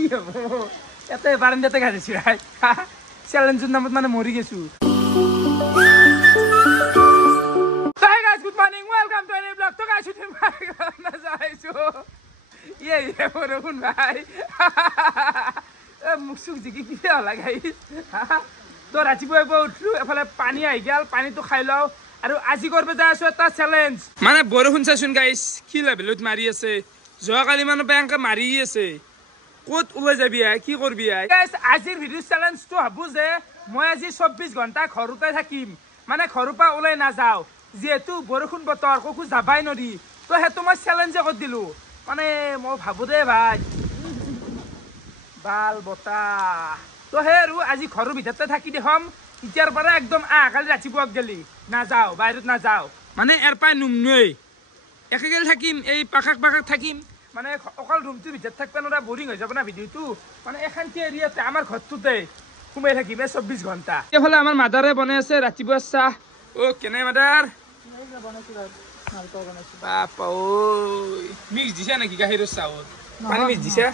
কি হব এতে বারান্দাতে খাইছি ভাই চ্যালেঞ্জের নামত মানে মরি গেছু Hi guys, good morning. Welcome to any vlog. তো guys, শুধু না যাইছো ইয়ে বরুণ ভাই মুখসুক জিকি কি হলা গাইস তো ৰাতিপুৱা উঠলো এফালে পানী আহি গেল পানীটো খাই লও আৰু আজি কৰিব যাই আছো এটা চ্যালেঞ্জ মানে বৰষুণ চাচোন গাইস কি লেভেলত মাৰি আছে যোৱাকালি মানে বেংকে মাৰি আছে কত ওলাই যাবি কি কৰবি গাইস আজিৰ ভিডিও চ্যালেঞ্জটো ভাবো যে মই আজি 24 ঘণ্টা ঘৰতে থাকিম মানে ঘৰৰ পৰা ওলাই নাযাও যেহেতু বৰষুণ বতৰ ককু যাবাই নৰি তো হেতু মই চ্যালেঞ্জে কৰি দিলো মানে মই ভাবো দে ভাই বাল বতা তো হেৰু আজি ঘৰৰ ভিতৰতে থাকি দেখম ইতিয়াৰ পৰা একদম কালি ৰাতিপুৱা গেলি নাযাও বাহিৰত নাযাও মানে এৰ পাই নুমনৈ একেগেল থাকিম এই পাখাক থাকিম মানে অকল ৰুমটোৰ ভিতৰত থাকবা নৰা বৰিং হৈ যাব না ভিডিওটো মানে এখানটি এৰিয়াতে আমাৰ ঘৰটোতে ঘুমাই থাকিম 24 ঘণ্টা এইফালে আমাৰ মাদাৰে বনাই আছে ৰাতিপুৱা চাহ ও কেনে মাদাৰ বাপা ঐ মিক্স দিছা নেকি গাখীৰৰ চাহত পানী মিক্স দিছা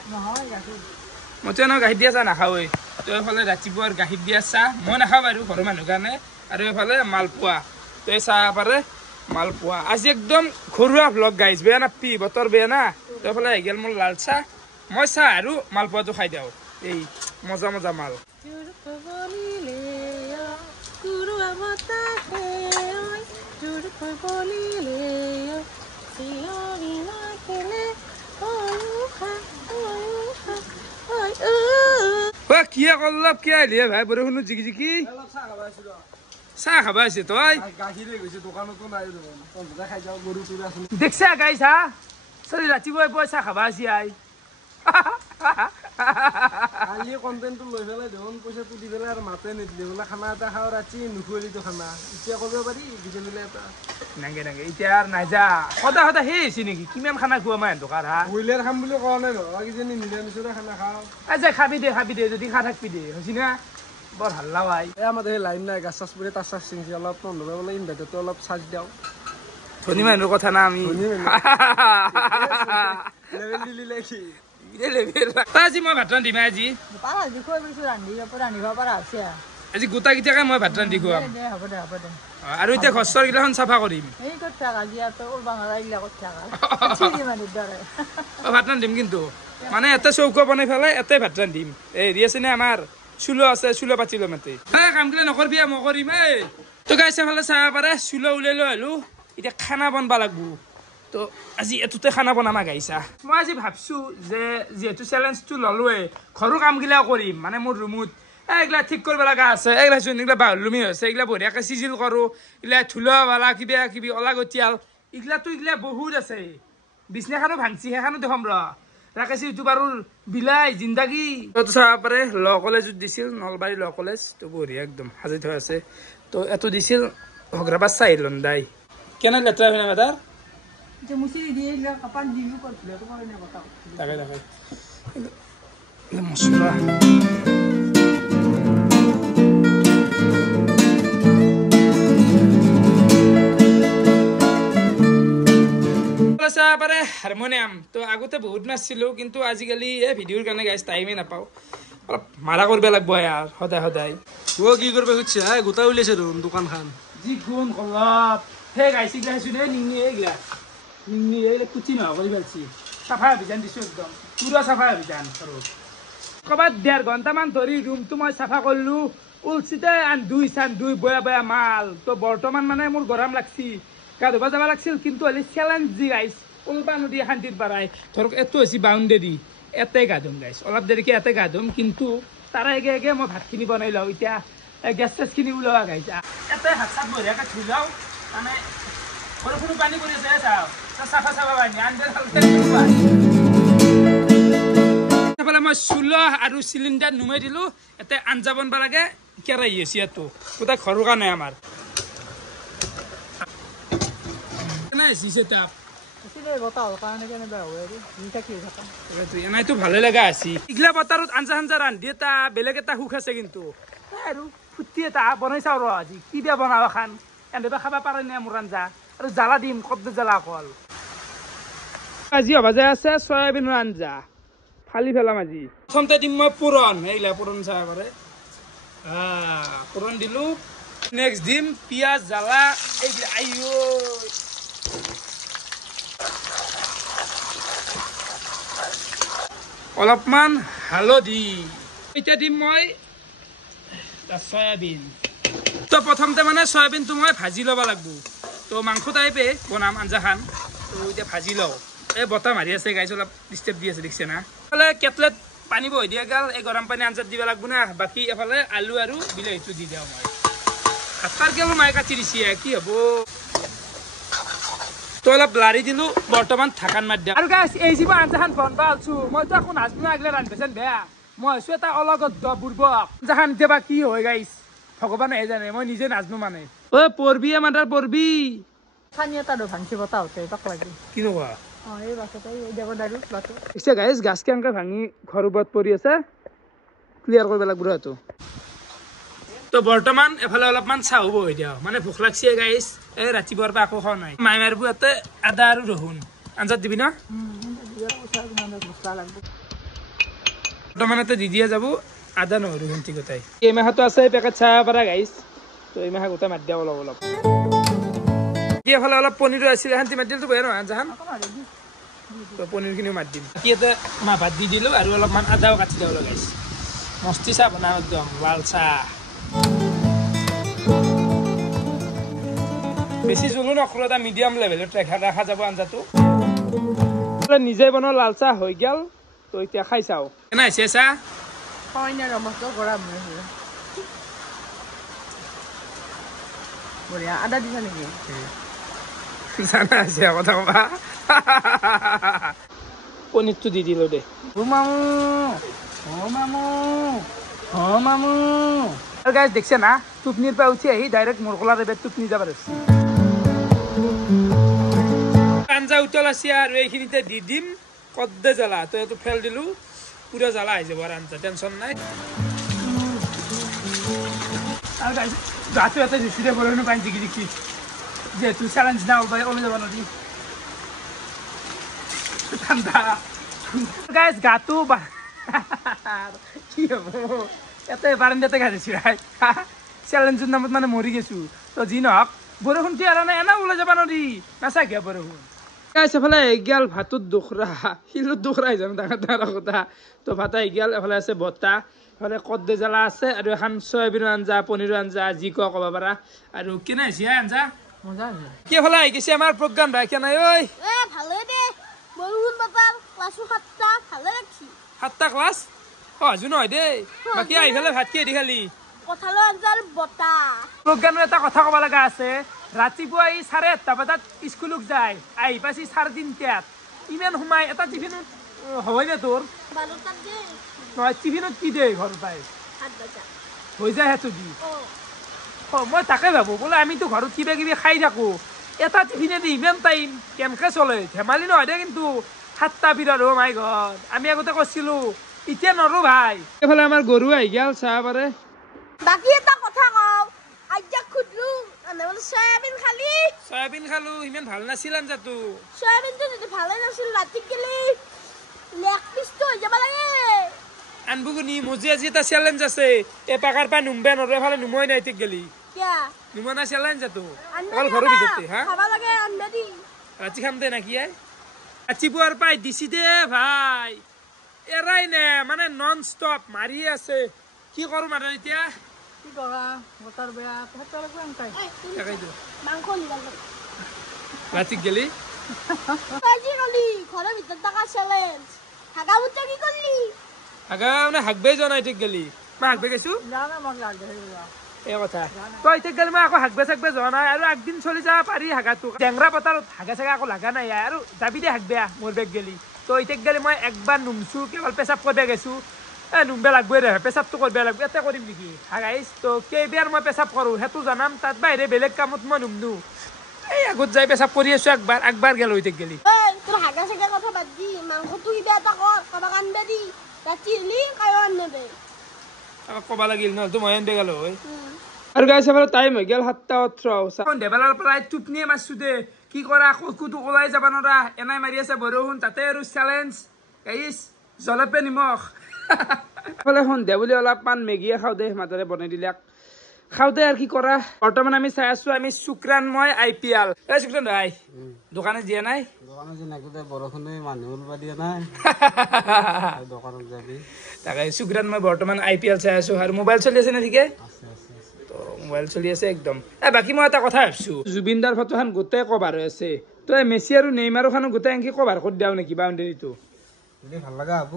মইতো এনেও গাখীৰ দিয়া চাহ নাখাওঁৱেই তো এইফালে ৰাতিপুৱাৰ গাখীৰ দিয়া চাহ মই নাখাওঁ বাৰু ঘৰৰ মানুহৰ কাৰণে আৰু এইফালে মালপোৱা তো এই চাহ পাৰে মালপোৱা আজি একদম ঘৰুৱা ভ্লগ গাইজ বেয়া নাপি বতৰ বেয়া না তো এইফালে আহি গেল মোৰ লাল চাহ মই চাহ আৰু মালপোৱাটো খাই দিওঁ এই মজা মজা মাল কিয় কল্লপ কিয় আহিলি ভাই বৰষুণত জিকি জিকি চাহ খাবা আছে তই দেখছা গাইছ হা চলি ৰাতিপুৱাই পুৱাই চাহ খাবা আছে আই কালি কন্টেন্টটো লৈ পেলাই দেখোন পইচাটো দি পেলাই আৰু মাতে নিদিলে বোলে খানা এটা খাওঁ ৰাতি নুখুৱালিতো খানা এতিয়া কৰিব পাৰি দিছে মিলে এটা নাগে নাগে এতিয়া আৰু নাযা সদায় সদায় সেই হৈছে নেকি কিমান খানা খোৱা মই দোকান হা ব্ৰইলাৰ খাম বুলি কোৱা নাই নহয় কিজানি নিৰামিষৰে খানা খাওঁ যে খাবি দে যদি খা থাকবি দে হৈছে না বৰ হাল্লা ভাই এই আমাৰ সেই লাইন নাই গাছ চাছ পৰি তাচ চাচ চিঙি অলপ নন্ধৰা বোলে ইনভাৰ্টাৰটো অলপ চাৰ্জ দিওঁ ধনী মানুহৰ কথা না আমি লেভেল দিলি লাগি আজি মই ভাত ৰান্ধিম আজি আজি গোটা কেইটাকে মই ভাত ৰান্ধি খুৱাম আৰু এতিয়া ঘৰ চৰ গিলাখন চাফা কৰিম ভাত ৰান্ধিম কিন্তু মানে এটা চৌকা বনাই পেলাই এটাই ভাত ৰান্ধিম হেৰি আছে নে আমাৰ চুলো আছে চুলো পাতি ল'ম এতে কামগিলা নকৰবি মই কৰিম তো গাইছে ফালে চাব পাৰে চুলো উলাই লৈ আহিলো এতিয়া খানা বনবা লাগবো তো আজি এটোতে খানা বনামা গাইছা মই আজি ভাবছো যে যেহেতু চ্যালেঞ্জটো ললোৱে ঘৰৰ কামগিলা কৰিম মানে মোৰ ৰুমত এইগিলা ঠিক কৰিব লগা আছে এইগিলা চোন এইগিলা বাহুলুমি হৈছে এইগিলা বঢ়িয়াকৈ চিজিল কৰোঁ এইগিলা ধুলোৱালা কিবা কিবি অলাগতিয়াল এইগিলাতো এইগিলা বহুত আছে বিছনাখনো ভাঙছি সেইখনো দেখম ৰাকেশী ইউটিউবাৰৰ বিলাই জিন্দাগী তো চাব পাৰে ল কলেজত দিছিল নলবাৰী ল কলেজ তো বঢ়িয়া একদম সাজি থোৱা আছে তো এইটো দিছিল হগ্ৰাবাদ চাহিলন দাই কেনে লেতেৰা হয় না দাদাৰ মছলা পাৰে হাৰমনিয়াম তো আগতে বহুত নাচিছিলোঁ কিন্তু আজিকালি এই ভিডিঅ'ৰ কাৰণে গাইজ টাইমেই নাপাওঁ অলপ মাৰা কৰিব লাগিব ইয়াৰ সদায় সদায় কি কৰিব খুজিছে গোটা উলিয়াইছে দেখোন দোকানখন যি গুণ অলপ সেই গাইছি গাইছোঁ দে নিঙি এইগিলা নিঙি এইগিলা কুচি নহয় কৰি পাইছি চাফা অভিযান দিছোঁ একদম পুৰা চাফা অভিযান আৰু ক'ৰবাত 1.5 ঘণ্টামান ধৰি ৰুমটো মই চাফা কৰিলোঁ উলচিতে আন দুই বয়া মাল তো বৰ্তমান মানে মোৰ গৰম লাগছি গা ধুব যাব লাগিছিল কিন্তু হ'লে চেলেঞ্জ যি গাইছ ওলবা নদী শান্তিৰ পৰাই ধৰক এইটো হৈছে বাউণ্ডেৰী এতে গা ধুম গাইছ অলপ দেৰিকৈ এতে গা ধুম কিন্তু তাৰে আগে মই ভাতখিনি বনাই লওঁ এতিয়া গেছ চেছখিনি ওলোৱা গাইছ এতে হাত চাত বঢ়িয়াকৈ ধুই লওঁ মানে বৰষুণো পানী পৰি আছে চাওঁ চাফা পানী আনজেৰ এইফালে মই চুলো আৰু চিলিণ্ডাৰ নুমাই দিলোঁ এতে আঞ্জা বনাব লাগে কেৰাহী হৈছে ইয়াতো গোটেই ঘৰৰ কাৰণে আমাৰ এনেইতো ভালে লগা আছে এইগিলা বতৰত আঞ্জা চাঞ্জা ৰান্ধি এটা বেলেগ এটা সুখ আছে কিন্তু আৰু ফুটি এটা বনাই চাওঁ ৰ আজি কি দিয়া বনাব খান এনে খাব পাৰে নে মোৰ আঞ্জা আৰু জ্বালা দিম কবটো জ্বালা অকল আজি হবা যায় আছে চয়াবিনৰ আঞ্জা ফালি ফেলাম আজি প্ৰথমতে দিম মই পুৰণ এইলা পুৰণ চাহ পাৰে পুৰণ দিলো নেক্সট দিম পিয়াজ জ্বালা এই আইও অলপমান হালধি এতিয়া দিম মই সয়াবিন তো প্ৰথমতে মানে সয়াবিনটো মই ভাজি ল'ব লাগিব তো মাংস টাইপে বনাম আঞ্জাখান তো এতিয়া ভাজি লওঁ এই বতাহ মাৰি আছে গাইছ অলপ ডিষ্টাৰ্ব দি আছে দেখিছে না এফালে কেটলেট পানী বহি দিয়া গাল এই গৰম পানী আঞ্জাত দিব লাগিব না বাকী এফালে আলু আৰু বিলাহীটো দি দিওঁ মই হাতাৰ গেলো মায়ে কাটি দিছে কি হ'ব তো অলপ লাৰি দিলোঁ বৰ্তমান ঢাকান মাৰি দিয়া আৰু গাইছ এই যিবা আঞ্জাখান বনবা আলছোঁ মইতো একো নাজনো আগলে ৰান্ধিছেন বেয়া মই হৈছোঁ এটা অলগত বুৰ্বক আঞ্জাখান এতিয়া বা কি হয় গাইছ ভগৱানে জানে মই নিজে নাজনো মানে ঐ পৰবি মাদাৰ পৰবি Kanya tado ভাঙছি বতা হতে তাক লাগি কি নবা এই বাছতে এই দেব দাৰু বাছতে ইছে গাইস গাছ কেংকা ভাঙি ঘৰ ওপৰত পৰি আছে ক্লিয়াৰ কৰিব লাগিব তো তো বৰ্তমান এফালে অলপমান চাহ হ'ব এতিয়া মানে ভোক লাগছে গাইস এই ৰাতিপুৱাৰ পৰা আকৌ খোৱা নাই মাই মাৰবো ইয়াতে আদা আৰু ৰহুন আঞ্জাত দিবি না বৰ্তমান ইয়াতে দি দিয়া যাব আদা নহৰু ভেন্তি গোটাই এই মাহতো আছে পেকেট চাহ পাৰা গাইস তো এই মাহ গোটাই মাত দিয়া অলপ অলপ এফালে অলপ পনীৰো আছিল শান্তি মাত দিলতো বেয়া নহয় আঞ্জাখান তো পনীৰখিনিও মাত দিম বাকী ইয়াতে মাহ ভাত দি দিলোঁ আৰু অলপমান আদাও কাটি দিব লগাইছে মস্তি চাহ বনাওঁ একদম লাল চাহ বেছি জোলো নকৰোঁ এটা মিডিয়াম লেভেলত ৰাখা যাব আঞ্জাটো নিজে বনোৱা লাল চাহ হৈ গ'ল তো এতিয়া খাই চাওঁ কেনে হৈছে চাহ কইনা ৰমত গৰম বঢ়িয়া আদা দিছা নেকি জানা আছে কথা কবা পনীৰটো দি দিলোঁ দে মামু গাইজ দেখছে না টোপনিৰ পৰা উঠি আহি ডাইৰেক্ট মোৰ কলাৰ এবাৰ টোপনি যাব ধৰিছে আঞ্জা উতল আছে আৰু এইখিনিতে দি দিম কদ্দে জ্বালা তো এইটো ফেল দিলোঁ পুৰা জ্বালা আহি যাব আৰু আঞ্জা টেনশ্যন নাই আৰু গাইজ গাটো এটা দিছিলে বৰষুণো পানী জিকি দেখি যেহেতু চ্যালেঞ্জ না ওলাই ওলাই যাব নদী ঠাণ্ডা গাইজ গাটো কি হ'ব ইয়াতে বাৰান্দাতে খাইছোঁ চ্যালেঞ্জৰ নামত মানে মৰি গৈছোঁ তো যি নহওক বৰষুণটো এৰা নাই এনে ওলাই যাব নদী নাচাকে বৰষুণ গাইজ এফালে এগিয়াল ভাতত দুখৰা শিলত দুখৰা হৈ যাম ডাঙৰ ডাঙৰ কথা তো ভাতা এগিয়াল এফালে আছে বতাহ এফালে কদ্দে জ্বালা আছে আৰু এখন চয়াবিনৰ আঞ্জা পনীৰৰ আঞ্জা যি কোৱা ক'ব পাৰা আৰু কেনে হৈছে আঞ্জা মজা আছে কি এফালে আহি গৈছে আমাৰ প্ৰজ্ঞান ভাই কেনে ঐ ভালে দে বৰষুণ বাপাৰ ক্লাছো 7টা ভালে লাগছি 7টা ক্লাছ আজি নহয় দেই বাকী আহি পেলাই ভাত কি দি খালি কঁঠালৰ আঞ্জাৰ বতাহ প্ৰজ্ঞানৰ এটা কথা ক'ব লগা আছে ৰাতিপুৱা এই 8:30 বজাত স্কুলক যায় আহি পাইছি 3:30 ইমান সোমাই এটা টিফিনত হয় নে তোৰ 12টাত দে নহয় টিফিনত কি দে ঘৰ পাই 7 বজাত হৈ যায় সেইটো দি মই তাকে ভাবো বোলে আমিতো ঘৰত কিবা কিবি খাই থাকো এটা টিফিনে দি ইমান টাইম কেনেকৈ চলে ধেমালি নহয় দে কিন্তু 7টা পিৰিয়ড অ' মাই গড আমি আগতে কৈছিলোঁ এতিয়া নৰো ভাই এইফালে আমাৰ গৰু আহি গ'ল চাহ পাৰে বাকী এটা কথা কওঁ আইজা খুদলো মানে বলে সয়াবিন খালো ইমান ভাল নাছিল আঞ্জাটো সয়াবিনটো যদি ভালে নাছিল ৰাতি গেলি লেগ পিছটো হৈ যাব লাগে আনবুগুনি মজি আজি এটা চ্যালেঞ্জ আছে এই পাকাৰ পৰা নুমবে নৰো এফালে নুমই নাই ঠিক গেলি কিয়া নুমনা চ্যালেঞ্জ আতো অল ঘৰৰ ভিতৰতে হা খাব লাগে আনবে দি ৰাতি খাম দে নাকি ৰাতিপুৱাৰ পাই দিছি দে ভাই এৰাই নে মানে নন ষ্টপ মাৰি আছে কি কৰো মাদাৰ এতিয়া কি কৰা বতৰ বেয়া হেতৰ কোন তাই তাকেইতো মাংস নিলাল ৰাতি গেলি কাজি গলি ঘৰৰ ভিতৰত থকা চ্যালেঞ্জ হাগা মুটা কি করলি আগা মানে হাগবে জনাই ঠিক গেলি মই হাগবে গেছো জানা মন লাগে এই কথা তই ঠিক গেলি মই আকৌ হাগবে চাগবে জনাই আৰু একদিন চলি যাব পাৰি হাগাটো টেংৰা পথাৰত হাগা চাগা আকৌ লাগা নাই আৰু যাবি দে হাগবে মোৰ বেগ গেলি তই ঠিক গেলি মই একবাৰ নুমছো কেৱল পেচাব কৰিব গেছো নুমবে লাগবই দে পেচাবটো কৰিব লাগব এতে কৰিম নেকি হাগাইছ তো কেইবাৰ মই পেচাব কৰোঁ সেইটো জানাম তাত বাহিৰে বেলেগ কামত মই নুমনো এই আগত যাই পেচাব কৰি আছো একবাৰ গেল হৈ ঠিক গেলি তোর হাগা সাগা কথা বাদ দি মাংসটো কিবা এটা কর কবা কান্দে দি রাতি হলি কায়ো আনবে ক'ব লাগিল নহ'লেতো মই আনবে গেলো হয় আৰু গাইছ এফালে টাইম হৈ গেল 7:18 সন্ধিয়াবেলাৰ পৰাই টোপনিয়ে মাৰছো দে কি কৰা ক'তো ওলাই যাব নোৱাৰা এনাই মাৰি আছে বৰষুণ তাতে আৰু চেলেঞ্জ গাইছ জলপে নিমখ ফলে সন্ধিয়া বুলি অলপমান মেগীয়ে খাওঁ দে মাতেৰে বনাই দিলে খাওঁতে আৰু কি কৰা বৰ্তমান আমি চাই আছো আমি শুক্ৰান্ময় IPL এই শুক্ৰান ভাই দোকানে দিয়া নাই দোকানত যে নাকোতে বৰষুণে মানুহ ওলবা দিয়া নাই দোকানত যাবি তাকে শুক্ৰান্ময় বৰ্তমান IPL চাই আছো আৰু মোবাইল চলি আছে নে ঠিকে তো মোবাইল চলি আছে একদম বাকী মই এটা কথা ভাবছো জুবিনদাৰ ফটোখন গোটেই কভাৰ হৈ আছে তো মেছি আৰু নেইমাৰৰ খানো গোটেই এনকি কভাৰ কৰি দিওঁ নেকি বাউণ্ডেৰীটো ভাল লগা হ'ব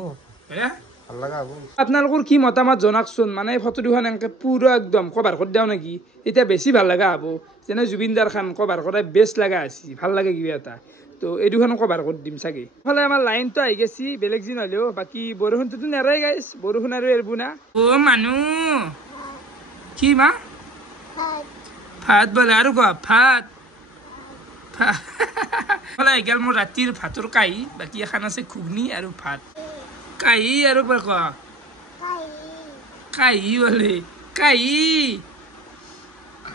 ভাল লগা হ'ব আপোনালোকৰ কি মতামত জনাকচোন মানে ফটো দুখন এনেকে পুৰা একদম কভাৰ কৰি দিওঁ নেকি এতিয়া বেছি ভাল লগা হ'ব যেনে জুবিনদাৰ খান কভাৰ কৰাই বেষ্ট লগা আছে ভাল লাগে কিবা এটা তো এই দুখনো কভাৰ কৰি দিম চাগে ইফালে আমাৰ লাইনটো আহি গেছি বেলেগ দিন হ'লেও বাকী বৰষুণটোতো নেৰাই গাইছ বৰষুণ আৰু এৰবো না মানুহ কি মা ভাত বোলে আৰু কোৱা ভাত গেল মোৰ ৰাতিৰ ভাতৰ কাঁহী বাকী এখন আছে ঘুগনি আৰু ভাত কাঁহী আৰু কোৱা কাঁহী বোলে কাঁহী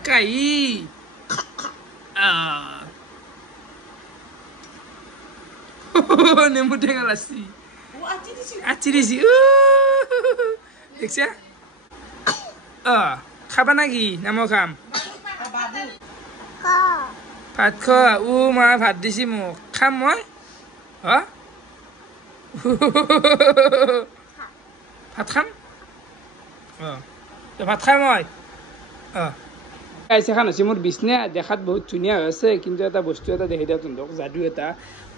কাঁহী নেমু টেঙা লাচি আচি দিছি দেখছা খাবা নাকি না মই খাম ভাত খোৱা মা ভাত দিছি মোক খাম মই ভাত খাম ভাত খাম মই এখন হৈছে মোৰ বিচনা দেখাত বহুত ধুনীয়া হৈ আছে কিন্তু এটা বস্তু এটা দেখি দিয়া তহঁতক যাদু এটা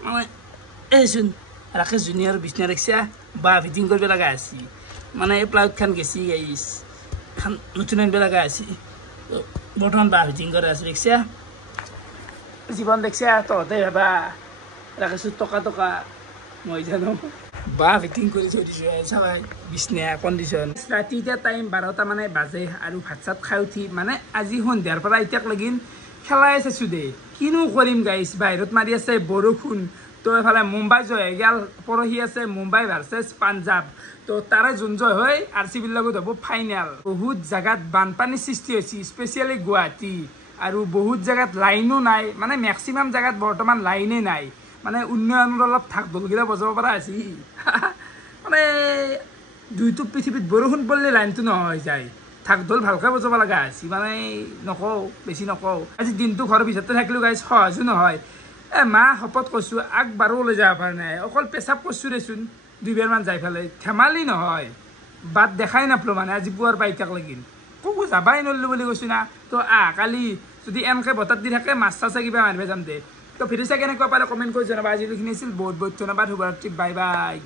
মানে এইচোন ৰাকেশ জুনিয়ৰ বিচনা দেখিছা বা ফিটিং কৰিব লগা আছে মানে এই প্লাগখান গেছি গাইছ খান নতুন আনিব লগা আছে বৰ্তমান বা ফিটিং কৰা আছে দেখিছা জীৱন দেখিছা তহঁতে ভাবা ৰাকেশৰ টকা মই জানো বা ফিটিং কৰি থৈ দিছোঁ চাবাই বিচনা কণ্ডিশ্যন ৰাতি এতিয়া টাইম 12টা মানে বাজে আৰু ভাত চাত খাই উঠি মানে আজি সন্ধিয়াৰ পৰা এতিয়াক লাগিন খেলাই চাইছোঁ দেই কিনো কৰিম গাইছ বাহিৰত মাৰি আছে বৰষুণ তো এফালে মুম্বাই জয় হৈ গ'ল পৰহি আছে মুম্বাই ভাৰ্চেছ পাঞ্জাৱ তো তাৰে যোন জয় হৈ RCBৰ লগত হ'ব ফাইনেল বহুত জেগাত বানপানীৰ সৃষ্টি হৈছে স্পেচিয়েলি গুৱাহাটী আৰু বহুত জেগাত লাইনো নাই মানে মেক্সিমাম জেগাত বৰ্তমান লাইনেই নাই মানে উন্নয়নৰ অলপ থাক দলগিলা বজাব পৰা আছে মানে দুইটো পৃথিৱীত বৰষুণ পৰিলে লাইনটো নহয় যায় থাক দল ভালকৈ বজাব লগা আছে মানে নকওঁ বেছি নকওঁ আজি দিনটো ঘৰৰ ভিতৰতে থাকিলোঁ গাইছ সহজো নহয় মা শপত কৈছোঁ আগবাৰো ওলাই যাব পৰা নাই অকল পেচাব কৰিছোঁ দেচোন 2 বাৰমান যাই পেলাই ধেমালি নহয় বাট দেখাই নাপালোঁ মানে আজি পুৱাৰ পাইতাক লাগিল ক'ব যাবাই নল্লো বুলি কৈছোঁ না তো কালি যদি এনেকৈ বতাত দি থাকে মাছ চাছে কিবা মাৰিব যাম দে তো ভিডিঅ' চাই কেনেকুৱা পালে কমেণ্ট কৰি জনাবা আজিলৈকে আছিল বহুত বহুত ধন্যবাদ শুভৰাত্ৰি বাই বাই